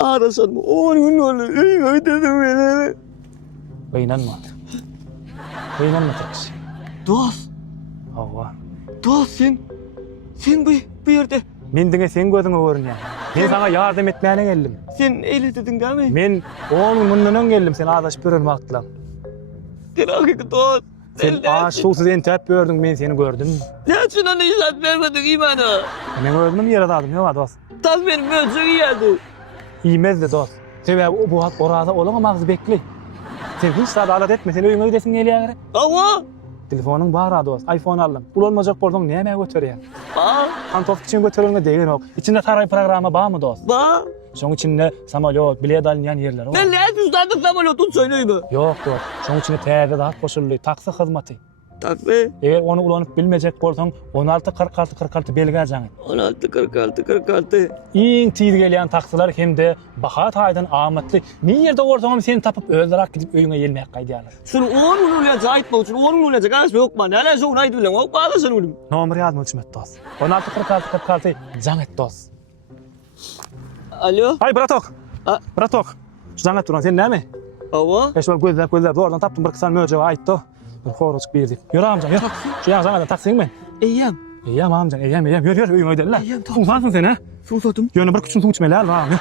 Arasan mı? 10 gün oldu. Ödedim beni. Kıynanma. Kıynanma taksi. Dost. Hava. Dost sen bu yerde. Men diňe sen gözüňe görünýär. Men sana yardım etmäne geldim. Sen eli dedin değil mi? Men 10 gün mundan geldim sen adaşyp gören wagtlam. Terakki dost. Sen aşuksuz entep gördüň men seni gördüm. Ne için ona izah vermedin imana? Men gördüm ýere dadım ýa dost. Tas benim mözüğü geldi. İýmezdi dost. Sebäbi bu hat orada olan magzy bekli. Sen hiç adalet etme, sen öýüňe gidesin gelýär. Ama. Telefonuň bar dost, iPhone aldım. Ulanmajak bolsaň näme götürýär? Ba. Kantof için götürülme değil ok. İçinde saray programı var mı dost? Ba. Şonun içinde samolyot, bilet alınyan yerler var. Ben ne cüzdanı samolyotun söyleyeyim mi? Yok dost. Şonun içinde täze daha koşully taksi hyzmaty. Taksi. Eğer onu ulanyp bilmejek bolsaň 16 belgi aljaň. 16 46. Iň tiz gelýän taksiler hemde baha taýdan amatly. Ne ýerde gorsaňam seni tapyp öldürek gidip öýüňe gelmek gaýdýarlar. Şunu 10 gün olacak ait bolsun. 10 gün olacak. Aş yok man. Hala şunu aydı bilen. O bağlasın oğlum. Nomer ýazma üçmet dost. 16 jaň et dost. Alo. Hay bratok. Bratok. Jaň et duran sen näme? Ava. Eş bol gözler doğrudan tapdym bir kısan möjege aýtdy. Bir horosuk berdi. Ýür amjam, ýür. Şu ýaňa taksiň mi? Eyyem. Eýem amjam, eýem. Yür öýüňe gideler. Eyyem, Susansın sen ha? Susadım. Ýöne bir küçük suw içmeler var. Eyyem.